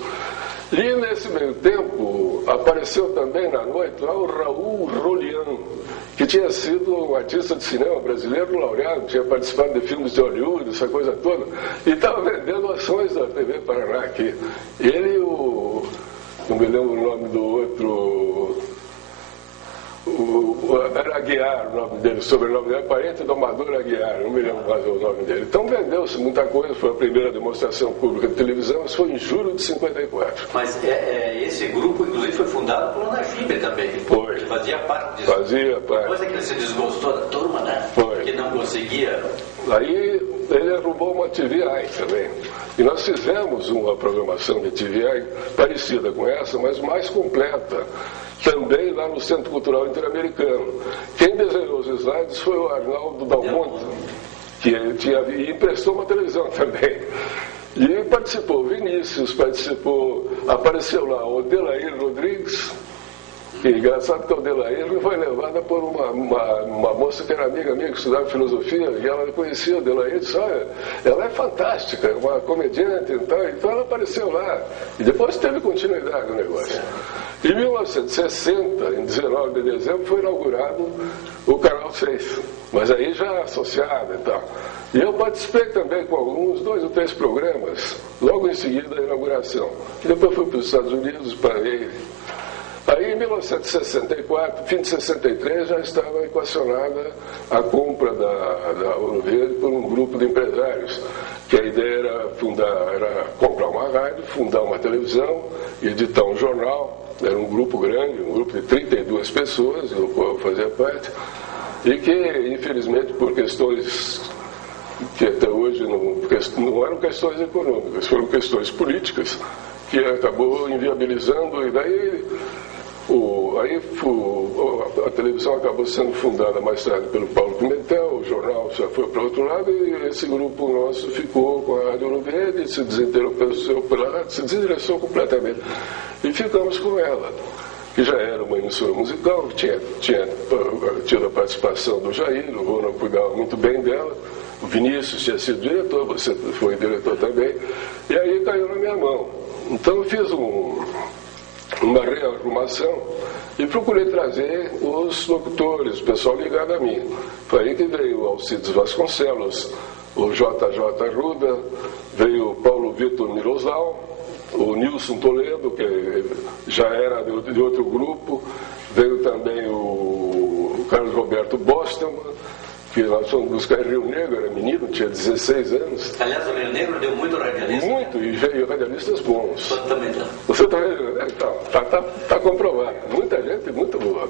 E nesse meio tempo apareceu também na noite lá o Raul Rolian, que tinha sido um artista de cinema brasileiro laureado, tinha participado de filmes de Hollywood, essa coisa toda, e estava vendendo ações da TV Paraná aqui. Ele e não me lembro o nome do outro, era Aguiar o nome dele, o sobrenome dele, parente do Amador Aguiar, não me lembro mais o nome dele. Então vendeu-se muita coisa, foi a primeira demonstração pública de televisão, isso foi em julho de 54. Mas esse grupo, inclusive, foi fundado por Ana Gibe também. Foi. Ele fazia parte disso. Fazia parte. Depois é que ele se desgostou da turma, né? Foi. Que não conseguia. Aí ele arrumou uma TVI também. E nós fizemos uma programação de TVI parecida com essa, mas mais completa. Também lá no Centro Cultural Interamericano. Quem desenhou os slides foi o Arnaldo Dalmonte, que e emprestou uma televisão também. E participou o Vinícius, apareceu lá o Delair Rodrigues. E engraçado que o Delair foi levada por uma moça que era amiga minha, que estudava filosofia, e ela conhecia o Delair e disse, olha, ela é fantástica, é uma comediante e tal, então ela apareceu lá. E depois teve continuidade no negócio. Em 1960, em 19 de dezembro, foi inaugurado o Canal 6, mas aí já associado e tal. E eu participei também com alguns, 2 ou 3 programas, logo em seguida da inauguração. E depois fui para os Estados Unidos, parei. Aí, em 1964, fim de 63, já estava equacionada a compra da Ouro Verde por um grupo de empresários, que a ideia era comprar uma rádio, fundar uma televisão, editar um jornal. Era um grupo grande, um grupo de 32 pessoas, do qual eu fazia parte, e que, infelizmente, por questões que até hoje não eram questões econômicas, foram questões políticas, que acabou inviabilizando, e daí a televisão acabou sendo fundada mais tarde pelo Paulo Pimentel, o jornal já foi para o outro lado, e esse grupo nosso ficou com a Rádio Ouro Verde, se desinteressou completamente. E ficamos com ela, que já era uma emissora musical, que tinha tido a participação do Jair, o Ronald cuidava muito bem dela, o Vinícius tinha sido diretor, você foi diretor também, e aí caiu na minha mão. Então eu fiz uma rearrumação e procurei trazer os locutores, o pessoal ligado a mim. Foi aí que veio o Alcides Vasconcelos, o JJ Arruda, veio o Paulo Vitor Mirosal, o Nilson Toledo, que já era de outro grupo, veio também o Carlos Roberto Bostelman, que nós fomos buscar em Rio Negro, era menino, tinha 16 anos. Aliás, o Rio Negro deu muito radialista. Muito, e radialistas bons. Você também não. Você também, então, tá comprovado. Muita gente muito boa.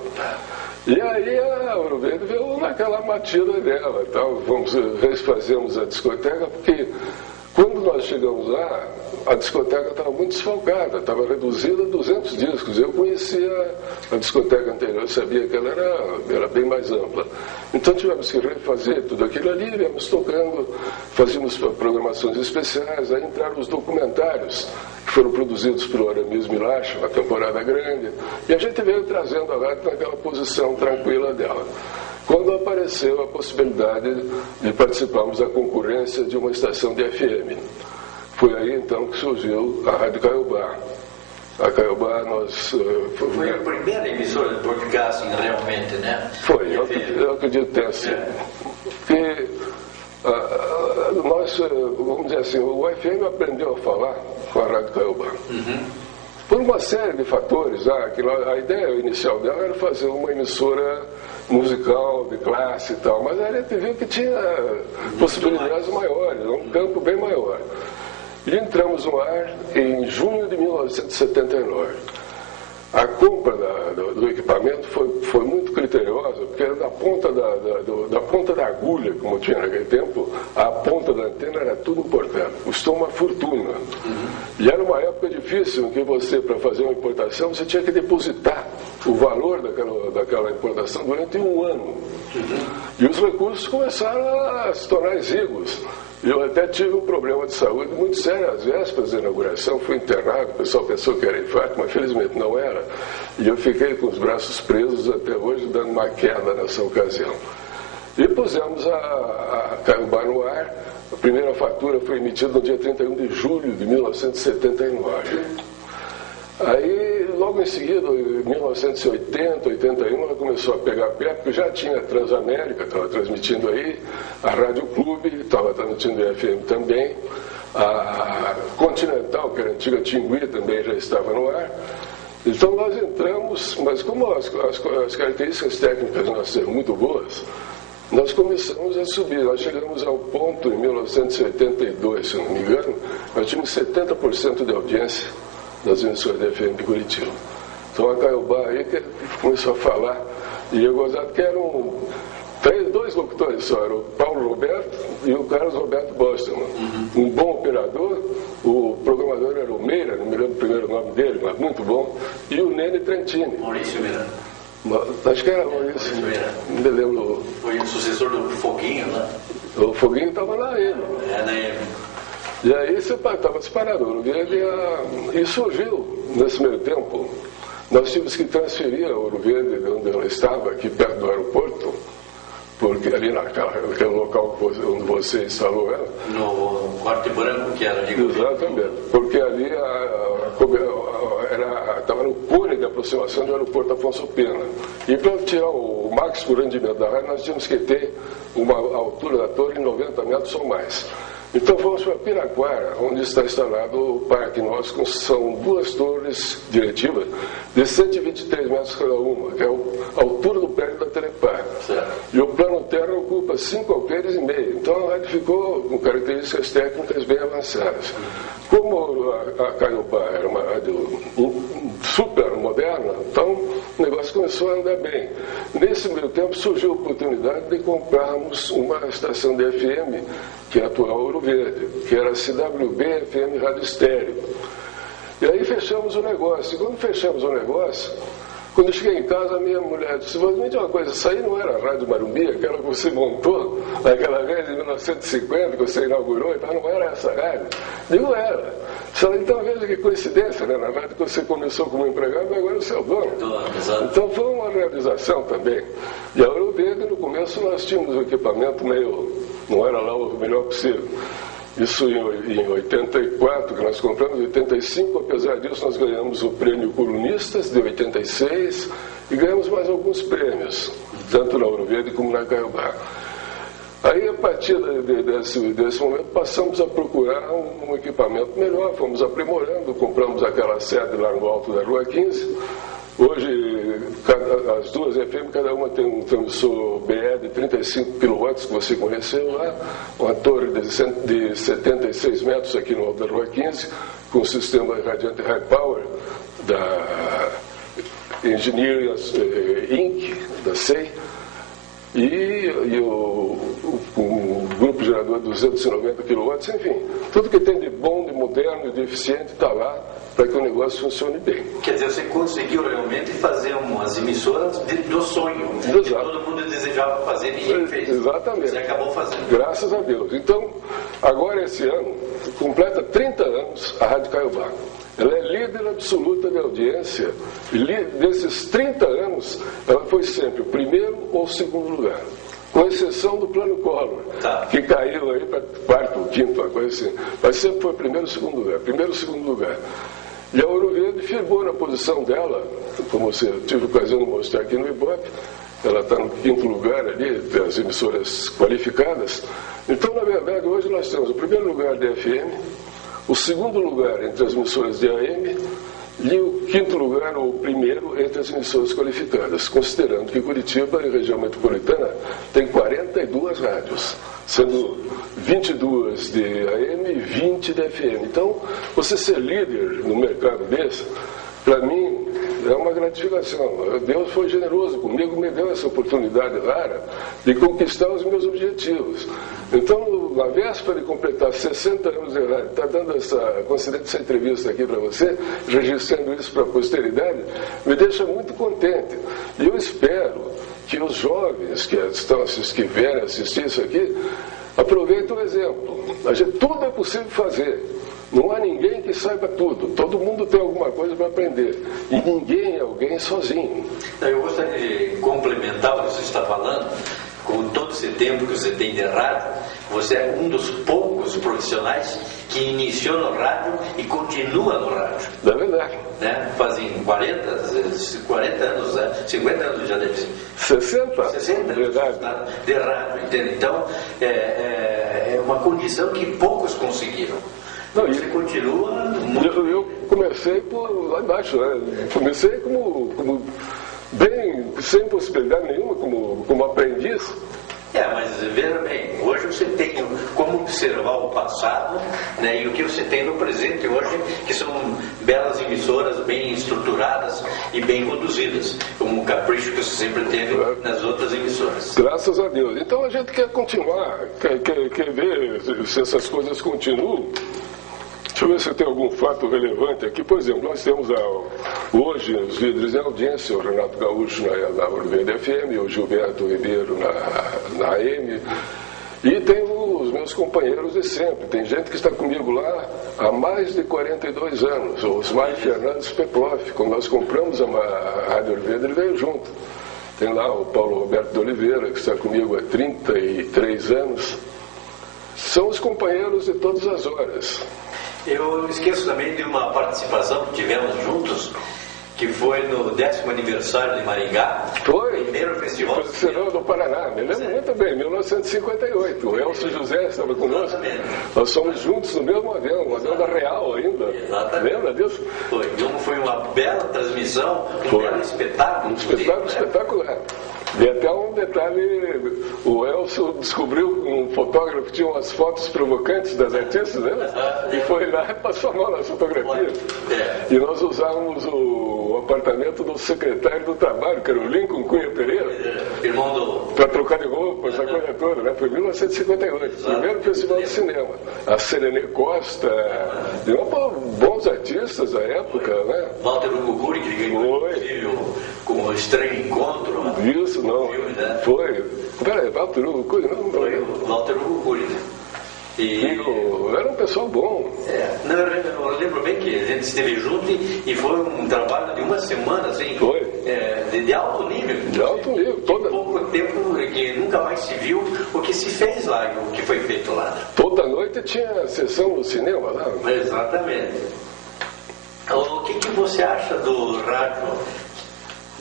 E aí a Ouro Verde veio naquela batida dela. Então, fazemos a discoteca, porque quando nós chegamos lá, a discoteca estava muito desfalcada, estava reduzida a 200 discos. Eu conhecia a discoteca anterior, eu sabia que ela era bem mais ampla. Então tivemos que refazer tudo aquilo ali, viemos tocando, fazíamos programações especiais, aí entraram os documentários que foram produzidos pelo Aramis Milacho, na temporada grande, e a gente veio trazendo a rádio naquela posição tranquila dela. Quando apareceu a possibilidade de participarmos da concorrência de uma estação de FM. Foi aí então que surgiu a Rádio Caiobá. A Caiobá foi a primeira emissora de podcasting realmente, né? Foi, eu acredito que tenha sido. Porque nós, vamos dizer assim, o FM aprendeu a falar com a Rádio Caiobá. Por uma série de fatores, a ideia inicial dela era fazer uma emissora musical, de classe e tal, mas a gente viu que tinha possibilidades maiores, um campo bem maior. E entramos no ar em junho de 1979. A compra do equipamento foi muito criteriosa, porque era da ponta da agulha, como tinha naquele tempo, a ponta da antena era tudo importado. Custou uma fortuna. E era uma época difícil em que você, para fazer uma importação, você tinha que depositar o valor daquela importação durante um ano. E os recursos começaram a se tornar exíguos. Eu até tive um problema de saúde muito sério. Às vésperas da inauguração, fui internado, o pessoal pensou que era infarto, mas felizmente não era. E eu fiquei com os braços presos até hoje, dando uma queda nessa ocasião. E pusemos a Caiobá no ar. A primeira fatura foi emitida no dia 31 de julho de 1979. Aí, logo em seguida, em 1980, 81, ela começou a pegar pé, porque já tinha a Transamérica, estava transmitindo aí, a Rádio Clube, estava transmitindo FM também, a Continental, que era a antiga Tingui, também já estava no ar, Então nós entramos, mas como as características técnicas nossas eram muito boas, nós começamos a subir. Nós chegamos ao ponto, em 1982, se não me engano, nós tínhamos 70% de audiência das emissoras de FM de Curitiba. Então a Caiobá aí que começou a falar, e eu gozado que eram dois locutores só, era o Paulo Roberto e o Carlos Roberto Bostman. Um bom operador, o programador era o Meira, não me lembro o primeiro nome dele, mas muito bom, e o Nene Trentini. Maurício Meira. Acho que era Maurício Meira. Não me lembro. Foi o sucessor do Foguinho, né? O Foguinho estava na AM. Na AM. E aí estava separado, o Ouro Verde e surgiu nesse meio tempo. Nós tivemos que transferir a Ouro Verde de onde ela estava, aqui perto do aeroporto, porque ali naquele local onde você instalou ela. No Quarto Branco, que era ali. Exatamente, porque ali estava no cone de aproximação do aeroporto Afonso Pena. E para tirar o máximo rendimento da rádio, nós tínhamos que ter uma altura da torre de 90 metros ou mais. Então fomos para Piraquara, onde está instalado o parque nosso, são duas torres diretivas de 123 metros cada uma, que é a altura do prédio da Telepar. E o plano terra ocupa 5 alqueires e meio. Então a rádio ficou com características técnicas bem avançadas. Como a Caiobá era uma rádio super moderna, então o negócio começou a andar bem. Nesse meio tempo surgiu a oportunidade de comprarmos uma estação de FM, que é a atual Ouro Verde, que era a CWB FM Rádio Estéreo. E aí fechamos o negócio. E quando fechamos o negócio, quando eu cheguei em casa, a minha mulher disse: "Vou me dizer uma coisa, isso aí não era a Rádio Marumbi, aquela que você montou naquela vez, em 1950, que você inaugurou, então não era essa rádio?" Digo, era. Então veja que coincidência, né? Na rádio que você começou como empregado, agora é o seu dono. Então foi uma realização também. E a Ouro Verde, no começo, nós tínhamos um equipamento meio, não era lá o melhor possível. Isso em 84, que nós compramos, em 85, apesar disso, nós ganhamos o prêmio Colunistas de 86 e ganhamos mais alguns prêmios, tanto na Ouro Verde como na Caiobá. Aí, a partir desse momento, passamos a procurar um equipamento melhor, fomos aprimorando, compramos aquela sede lá no alto da Rua 15. Hoje, as duas FM, cada uma tem um transmissor BE de 35 kW, que você conheceu lá, uma torre de 76 metros aqui no alto da Rua 15, com o sistema radiante High Power da Engineering Inc., da SEI, e o grupo gerador 290 kW, enfim, tudo que tem de bom, de moderno e de eficiente está lá para que o negócio funcione bem. Quer dizer, você conseguiu realmente fazer umas emissoras do sonho, exato, que todo mundo desejava fazer e ninguém fez. Exatamente. Você acabou fazendo. Graças a Deus. Então, agora esse ano, completa 30 anos a Rádio Caiobá. Ela é líder absoluta de audiência. E desses 30 anos, ela foi sempre o primeiro ou o segundo lugar. Com exceção do Plano Collor, que caiu aí para quarto, quinto, uma coisa assim. Mas sempre foi primeiro ou segundo lugar. Primeiro ou segundo lugar. E a Ouro Verde firmou na posição dela, como você tive ocasião de mostrar aqui no Ibope, ela está no quinto lugar ali, das emissoras qualificadas. Então, na verdade, hoje nós temos o primeiro lugar de FM, o segundo lugar entre as emissoras de AM e o quinto lugar, ou o primeiro, entre as emissoras qualificadas, considerando que Curitiba, em região metropolitana, tem 42 rádios, sendo 22 de AM e 20 de FM. Então, você ser líder no mercado desse, para mim, é uma gratificação. Deus foi generoso comigo, me deu essa oportunidade rara de conquistar os meus objetivos. Então, na véspera de completar 60 anos de rádio, está dando concedendo essa entrevista aqui para você, registrando isso para a posteridade, me deixa muito contente. E eu espero que os jovens que vierem assistir isso aqui aproveitem o exemplo. Tudo é possível fazer. Não há ninguém que saiba tudo. Todo mundo tem alguma coisa para aprender. E ninguém é alguém sozinho. Eu gostaria de complementar o que você está falando. Com todo esse tempo que você tem de rádio, você é um dos poucos profissionais que iniciou no rádio e continua no rádio. É verdade. Né? Fazem 40 anos, né? 50 anos já deve ser. 60 anos de rádio, entende? Então, é uma condição que poucos conseguiram. Não, você continua muito... Eu comecei por lá embaixo, né? Comecei como bem, sem possibilidade nenhuma, como aprendiz. Mas veja bem, hoje você tem como observar o passado, né, e o que você tem no presente hoje, que são belas emissoras, bem estruturadas e bem conduzidas, como o capricho que você sempre teve nas outras emissoras. Graças a Deus. Então a gente quer continuar, quer ver se essas coisas continuam. Deixa eu ver se tem algum fato relevante aqui. Por exemplo, nós temos hoje os líderes de audiência, o Renato Gaúcho na Ouro Verde FM, o Gilberto Ribeiro na AM, e tem os meus companheiros de sempre. Tem gente que está comigo lá há mais de 42 anos, o Osmar Fernandes Peploff. Quando nós compramos a Rádio Ouro Verde, ele veio junto. Tem lá o Paulo Roberto de Oliveira, que está comigo há 33 anos. São os companheiros de todas as horas. Eu esqueço também de uma participação que tivemos juntos, que foi no 10º aniversário de Maringá. Foi? Primeiro festival do Paraná, me lembro muito bem, 1958. O Elcio José estava conosco. Exatamente. Nós somos juntos no mesmo avião, um avião da Real ainda. Exatamente. Lembra disso? Foi. Então foi uma bela transmissão, belo espetáculo. Um espetáculo espetacular. E até um detalhe, o Elcio descobriu um fotógrafo que tinha umas fotos provocantes das artistas, né? E foi lá e passou a mão nas fotografias. E nós usávamos o apartamento do secretário do Trabalho, que era o Lincoln Cunha Pereira, irmão do... para trocar de roupa, essa coisa toda, né? Foi em 1958, primeiro festival de cinema. A Selene Costa, bons artistas da época, né? Walter Ugucuri, que ganhou com o Estranho Encontro. Isso, não. Filme, né? Foi. Peraí, Walter Ugucuri, não? Foi o Walter Ugucuri. Era um pessoal bom. Eu lembro bem que a gente esteve junto e foi um trabalho de uma semana, assim. Foi. De alto nível. De alto nível. Pouco tempo que nunca mais se viu o que se fez lá, o que foi feito lá. Toda noite tinha sessão no cinema lá. Exatamente. O que você acha do rádio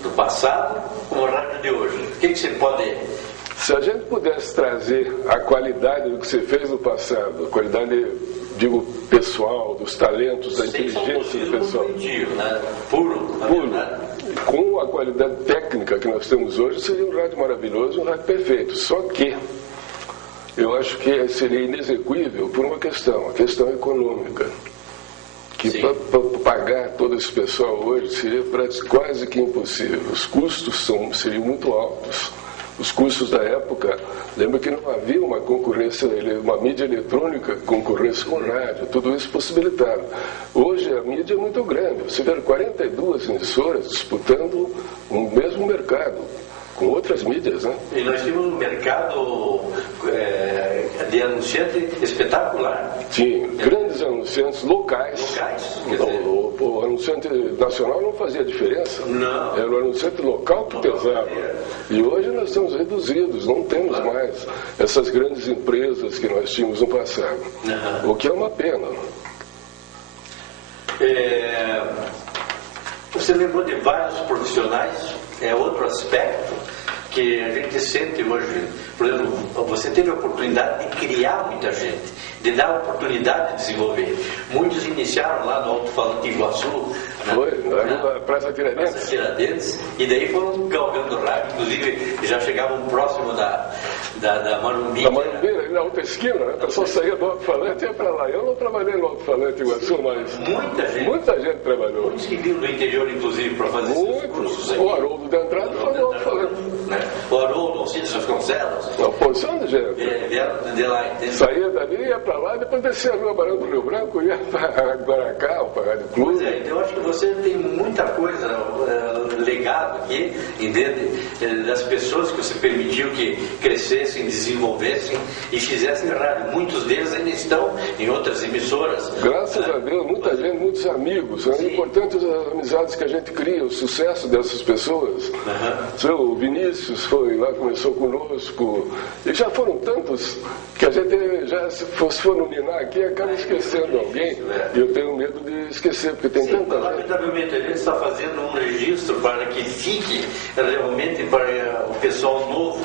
do passado com o rádio de hoje? O que você pode... Se a gente pudesse trazer a qualidade do que você fez no passado, a qualidade, digo, pessoal, dos talentos, da inteligência do pessoal. Né? Puro. Com a qualidade técnica que nós temos hoje, seria um rádio maravilhoso, um rádio perfeito. Só que eu acho que seria inexequível por uma questão, a questão econômica. Que para pagar todo esse pessoal hoje seria quase que impossível. Os custos seriam muito altos. Os custos da época, lembra que não havia uma concorrência, uma mídia eletrônica que concorresse com rádio, tudo isso possibilitado. Hoje a mídia é muito grande, você vê 42 emissoras disputando o mesmo mercado, com outras mídias, né? E nós tínhamos um mercado de anunciante espetacular. Sim, grandes anunciantes locais. O anunciante nacional não fazia diferença. Não. Era o anunciante local que pesava. E hoje nós estamos reduzidos, não temos mais essas grandes empresas que nós tínhamos no passado. O que é uma pena. Você lembrou de vários profissionais, outro aspecto que a gente sente hoje. Por exemplo, você teve a oportunidade de criar muita gente, de dar a oportunidade de desenvolver. Muitos iniciaram lá no Alto-Falante Iguaçu, foi, na Praça Tiradentes, e daí foram galgando rádio, inclusive já chegavam próximo da Marumbira. Da Marumbira, ali na outra esquina, né? O pessoal saía do Alto-Falante e ia para lá. Eu não trabalhei no Alto-Falante Iguaçu, mas muita gente trabalhou. Muitos que vinham do interior, inclusive, para fazer esses cursos aqui. O Haroldo de Andrade foi no Alto-Falante. O Haroldo, Alcides Vasconcelos. Uma porção de gente. Vieram de lá, entendeu? Saía dali, ia para lá, depois descia a Rua Barão do Rio Branco, ia para Guaracá, para a Rádio Clube. Pois é, então eu acho que você tem muita coisa legado aqui, entende? Das pessoas que você permitiu que crescessem, desenvolvessem e fizessem rádio. Muitos deles ainda estão em outras emissoras. Graças a Deus, muita gente, muitos amigos. É importante as amizades que a gente cria, o sucesso dessas pessoas. O Vinícius foi lá, começou conosco. E já foram tantos que a gente já, se for nominar aqui, acaba esquecendo alguém. E eu tenho medo de esquecer, porque tem tanta gente. Lamentavelmente, a gente está fazendo um registro para que fique realmente para o pessoal novo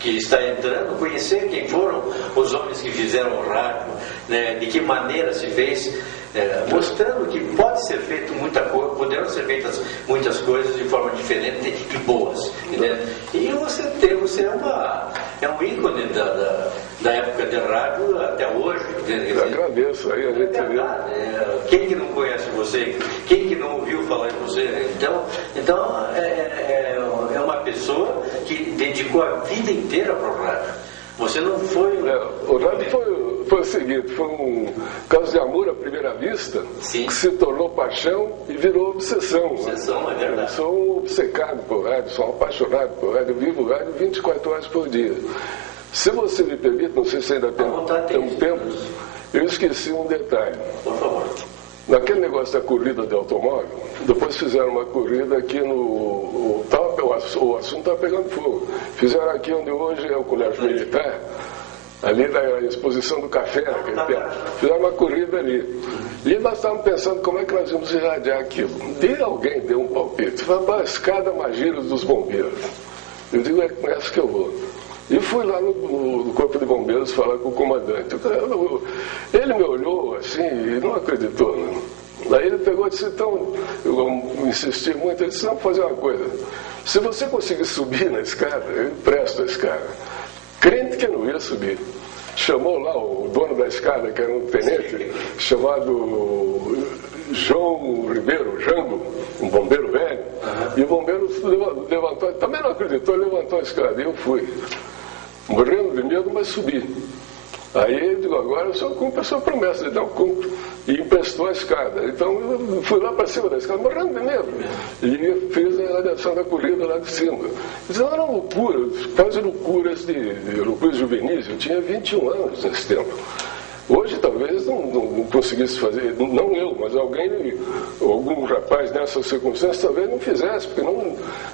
que está entrando, conhecer quem foram os homens que fizeram o rádio, né, de que maneira se fez, mostrando que pode ser feito muita coisa, poderão ser feitas muitas coisas de forma diferente e boas. Né? E você é um ícone da época de rádio até hoje. Eu agradeço aí, a gente quem que não conhece você? Quem que não ouviu falar em você? Então é uma pessoa que dedicou a vida inteira para o rádio. Você não foi... O rádio foi o seguinte, foi um caso de amor à primeira vista, Sim. que se tornou paixão e virou obsessão. Obsessão, é verdade. Eu sou um obcecado por rádio, sou um apaixonado por rádio, eu vivo rádio 24 horas por dia. Se você me permite, não sei se ainda tem um tempo, eu esqueci um detalhe. Por favor. Naquele negócio da corrida de automóvel, depois fizeram uma corrida aqui no... O assunto estava pegando fogo. Fizeram aqui onde hoje é o Colégio Militar, ali na exposição do café, naquele tempo. Fizeram uma corrida ali. E nós estávamos pensando como é que nós íamos irradiar aquilo. Alguém deu um palpite. Falou, escada Magírios dos Bombeiros. Eu digo, é com essa que eu vou. E fui lá no Corpo de Bombeiros falar com o comandante. Ele me olhou assim e não acreditou. Né? Daí ele pegou e disse, então, eu insisti muito, ele disse, vamos fazer uma coisa. Se você conseguir subir na escada, eu empresto a escada. Crente que não ia subir. Chamou lá o dono da escada, que era um tenente, chamado João Ribeiro, Jango, um bombeiro velho. E o bombeiro levantou, também não acreditou, levantou a escada. E eu fui. Morrendo de medo, mas subi. Aí eu digo, agora eu só cumpro a sua promessa, então cumpro. E emprestou a escada. Então eu fui lá para cima da escada, morrendo de medo. E fiz a radiação da corrida lá de cima. Isso era uma loucura, quase loucuras loucuras juvenis. Eu tinha 21 anos nesse tempo. Hoje talvez não conseguisse fazer, não eu, mas algum rapaz nessas circunstâncias talvez não fizesse, porque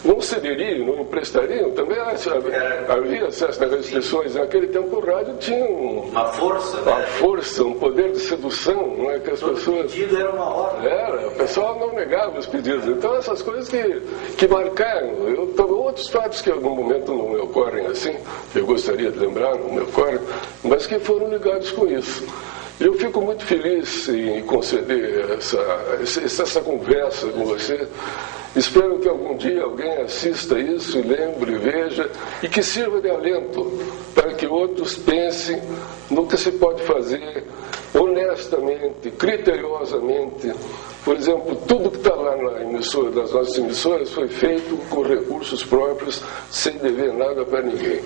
não cederiam, não emprestariam. Também havia acesso a restrições. Naquele tempo o rádio tinha uma força, né? Uma força, um poder de sedução, não é? Que as pessoas... O pedido era uma ordem. O pessoal não negava os pedidos. Então essas coisas que marcaram. Outros fatos que em algum momento não me ocorrem assim, que eu gostaria de lembrar, não me ocorrem, mas que foram ligados com isso. Eu fico muito feliz em conceder essa conversa com você. Espero que algum dia alguém assista isso, lembre, veja, e que sirva de alento para que outros pensem no que se pode fazer honestamente, criteriosamente. Por exemplo, tudo que está lá nas nossas emissoras foi feito com recursos próprios, sem dever nada para ninguém.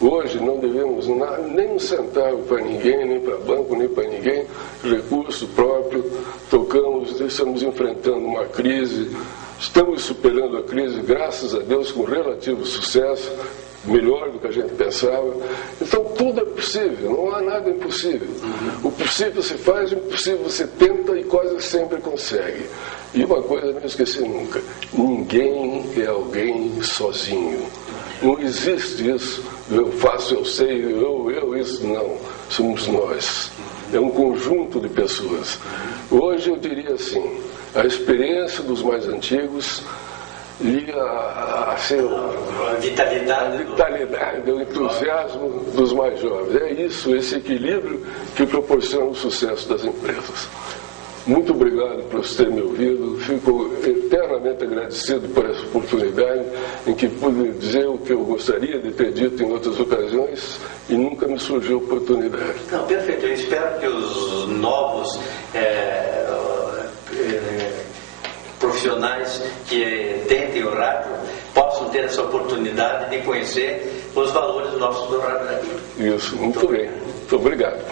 Hoje não devemos nem um centavo para ninguém, nem para banco, nem para ninguém, recurso próprio, estamos enfrentando uma crise, estamos superando a crise, graças a Deus, com relativo sucesso, melhor do que a gente pensava. Então tudo é possível, não há nada impossível. O possível se faz, o impossível se tenta e quase sempre consegue. E uma coisa não esqueci nunca, ninguém é alguém sozinho. Não existe isso, eu faço, eu sei, isso não. Somos nós. É um conjunto de pessoas. Hoje eu diria assim, a experiência dos mais antigos e a vitalidade, o entusiasmo dos mais jovens. É isso, esse equilíbrio que proporciona o sucesso das empresas. Muito obrigado por você ter me ouvido. Fico eternamente agradecido por essa oportunidade em que pude dizer o que eu gostaria de ter dito em outras ocasiões e nunca me surgiu oportunidade. Não, perfeito. Eu espero que os novos profissionais que tentem o rádio possam ter essa oportunidade de conhecer os valores nossos do rádio aqui. Isso, muito bem. Muito obrigado.